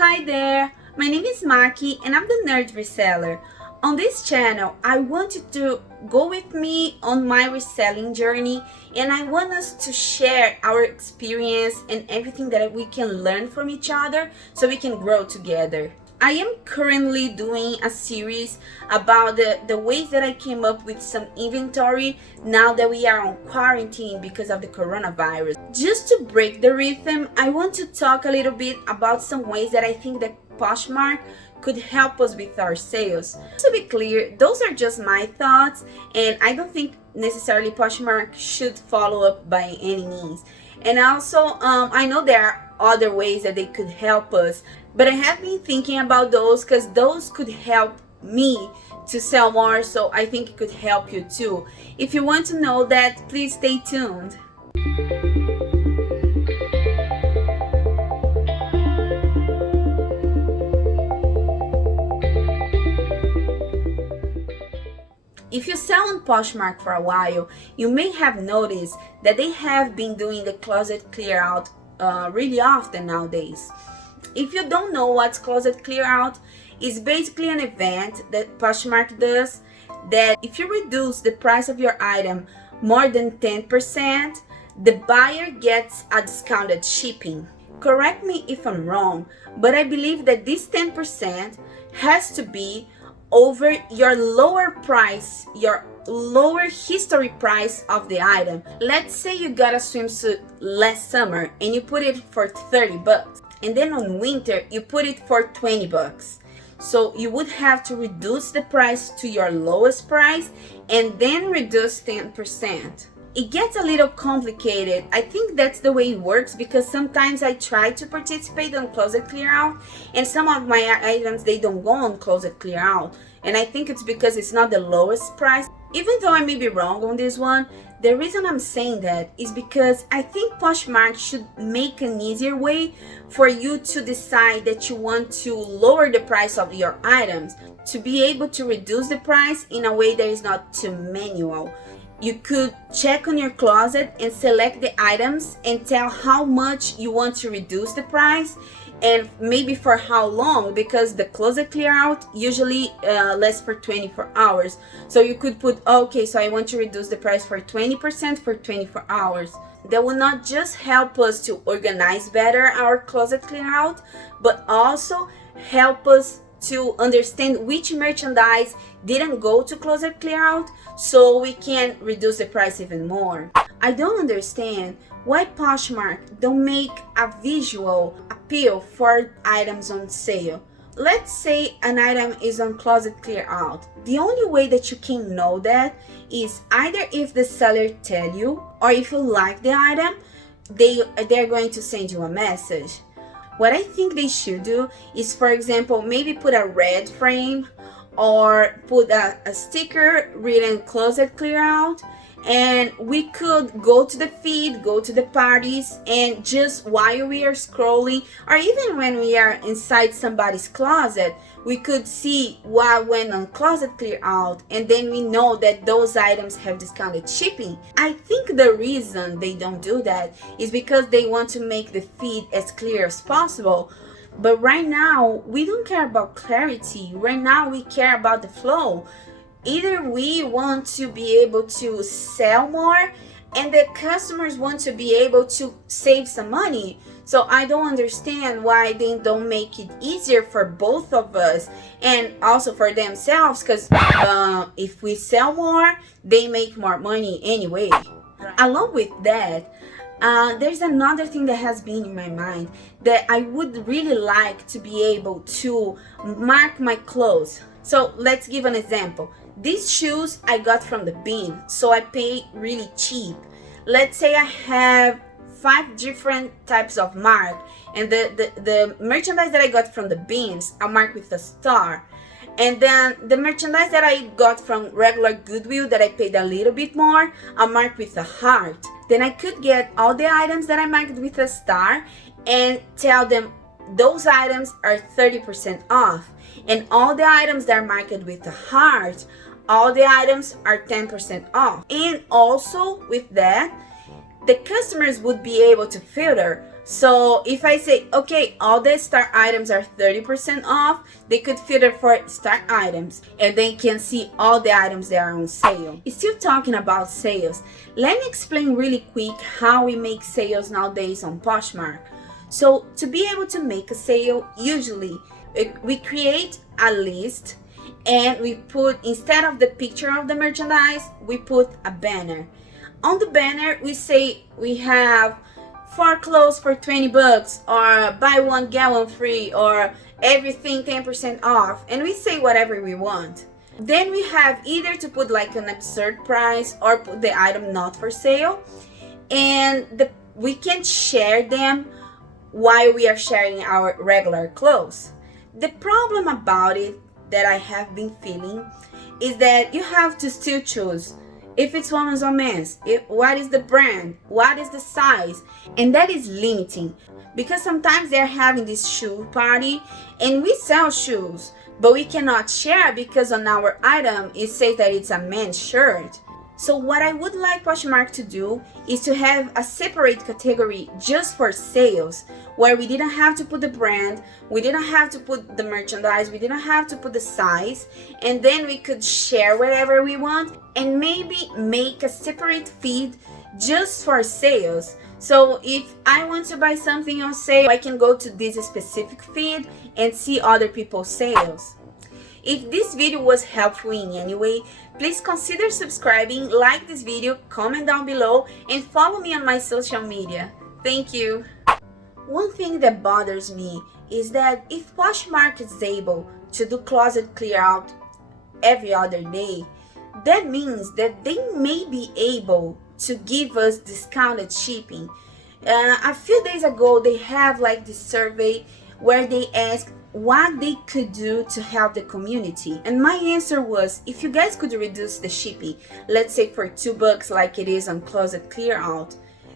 Hi there, my name is Maki and I'm the Nerd Reseller. On this channel, I want you to go with me on my reselling journey, and I want us to share our experience and everything that we can learn from each other so we can grow together. I am currently doing a series about the ways that I came up with some inventory now that we are on quarantine because of the coronavirus. Just to break the rhythm, I want to talk a little bit about some ways that I think that Poshmark could help us with our sales. To be clear, those are just my thoughts, and I don't think necessarily Poshmark should follow up by any means. And also, I know there are other ways that they could help us, but I have been thinking about those because those could help me to sell more, so I think it could help you too. If you want to know that, please stay tuned. If you sell on Poshmark for a while, you may have noticed that they have been doing the closet clear out really often nowadays. If you don't know what's closet clear out, it's basically an event that Poshmark does that if you reduce the price of your item more than 10%, the buyer gets a discounted shipping. Correct me if I'm wrong, but I believe that this 10% has to be over your lower price, your lower history price of the item. Let's say you got a swimsuit last summer and you put it for 30 bucks, and then on winter you put it for 20 bucks. So you would have to reduce the price to your lowest price and then reduce 10%. It gets a little complicated. I think that's the way it works because sometimes I try to participate on closet clear out and some of my items, they don't go on closet clear out, and I think it's because it's not the lowest price. Even though I may be wrong on this one, the reason I'm saying that is because I think Poshmark should make an easier way for you to decide that you want to lower the price of your items, to be able to reduce the price in a way that is not too manual. You could check on your closet and select the items and tell how much you want to reduce the price and maybe for how long, because the closet clear out usually lasts for 24 hours. So you could put, okay, so I want to reduce the price for 20% for 24 hours. That will not just help us to organize better our closet clear out, but also help us to understand which merchandise didn't go to closet clear out so we can reduce the price even more. I don't understand why Poshmark don't make a visual appeal for items on sale. Let's say an item is on closet clear out. The only way that you can know that is either if the seller tell you, or if you like the item, they're going to send you a message. What I think they should do is, for example, maybe put a red frame or put a sticker written closet clear out, and we could go to the feed, go to the parties, and just while we are scrolling, or even when we are inside somebody's closet, we could see what went on closet clear out, and then we know that those items have discounted shipping. I think the reason they don't do that is because they want to make the feed as clear as possible. But right now, we don't care about clarity. Right now, we care about the flow. Either we want to be able to sell more and the customers want to be able to save some money. So I don't understand why they don't make it easier for both of us and also for themselves, because if we sell more, they make more money anyway. Along with that, there's another thing that has been in my mind that I would really like to be able to mark my clothes. So let's give an example. These shoes I got from the bin, so I pay really cheap. Let's say I have 5 different types of mark, and the merchandise that I got from the bins are marked with a star. And then the merchandise that I got from regular Goodwill that I paid a little bit more are marked with a heart. Then I could get all the items that I marked with a star and tell them those items are 30% off. And all the items that are marked with a heart, all the items are 10% off. And also with that, the customers would be able to filter. So if I say, okay, all the start items are 30% off, they could filter for start items and they can see all the items that are on sale. Still talking about sales, let me explain really quick how we make sales nowadays on Poshmark. So to be able to make a sale, usually we create a list and we put, instead of the picture of the merchandise, we put a banner. On the banner, we say we have 4 clothes for 20 bucks, or buy one get one free, or everything 10% off, and we say whatever we want. Then we have either to put like an absurd price or put the item not for sale, and we can share them while we are sharing our regular clothes. The problem about it that I have been feeling is that you have to still choose if it's women's or men's, what is the brand, what is the size, and that is limiting because sometimes they're having this shoe party and we sell shoes, but we cannot share because on our item it says that it's a men's shirt. So what I would like Poshmark to do is to have a separate category just for sales, where we didn't have to put the brand, we didn't have to put the merchandise, we didn't have to put the size, and then we could share whatever we want and maybe make a separate feed just for sales. So if I want to buy something on sale, I can go to this specific feed and see other people's sales. If this video was helpful in any way, please consider subscribing, like this video, comment down below, and follow me on my social media. Thank you. One thing that bothers me is that if Poshmark is able to do closet clear out every other day, that means that they may be able to give us discounted shipping. A few days ago, they have like this survey where they asked what they could do to help the community, and my answer was, if you guys could reduce the shipping, let's say for $2 like it is on closet clear out,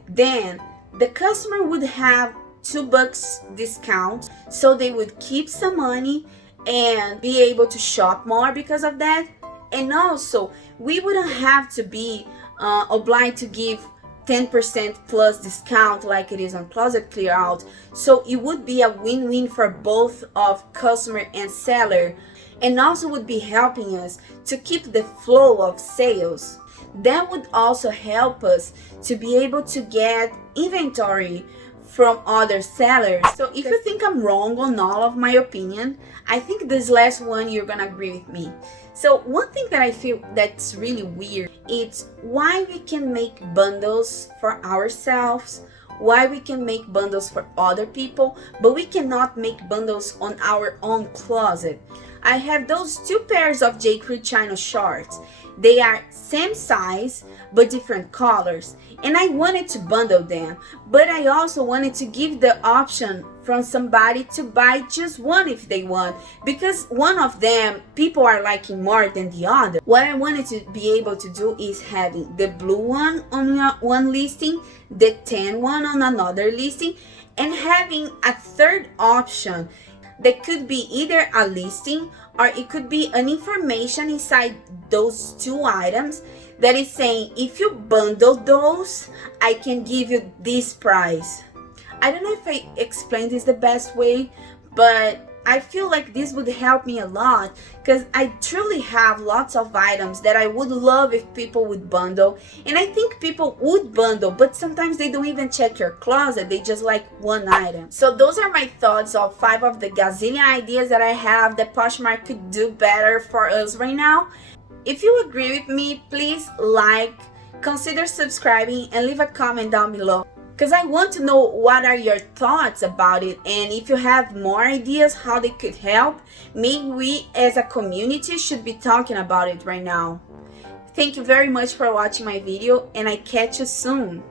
then the customer would have $2 discount, so they would keep some money and be able to shop more because of that. And also we wouldn't have to be obliged to give 10% plus discount like it is on closet clear out. So it would be a win-win for both of customer and seller, and also would be helping us to keep the flow of sales. That would also help us to be able to get inventory from other sellers. So if you think I'm wrong on all of my opinion, I think this last one you're gonna agree with me. So one thing that I feel that's really weird, it's why we can make bundles for ourselves, why we can make bundles for other people, but we cannot make bundles on our own closet. I have those 2 pairs of J. Crew Chino shorts. They are same size but different colors, and I wanted to bundle them, but I also wanted to give the option from somebody to buy just one if they want, because one of them people are liking more than the other. What I wanted to be able to do is having the blue one on one listing, the tan one on another listing, and having a third option that could be either a listing or it could be an information inside those 2 items that is saying, if you bundle those, I can give you this price. I don't know if I explained this the best way, but I feel like this would help me a lot, because I truly have lots of items that I would love if people would bundle, and I think people would bundle, but sometimes they don't even check your closet, they just like one item. So those are my thoughts of 5 of the gazillion ideas that I have that Poshmark could do better for us right now. If you agree with me, please like, consider subscribing, and leave a comment down below, because I want to know what are your thoughts about it, and if you have more ideas how they could help, maybe we as a community should be talking about it right now. Thank you very much for watching my video, and I catch you soon.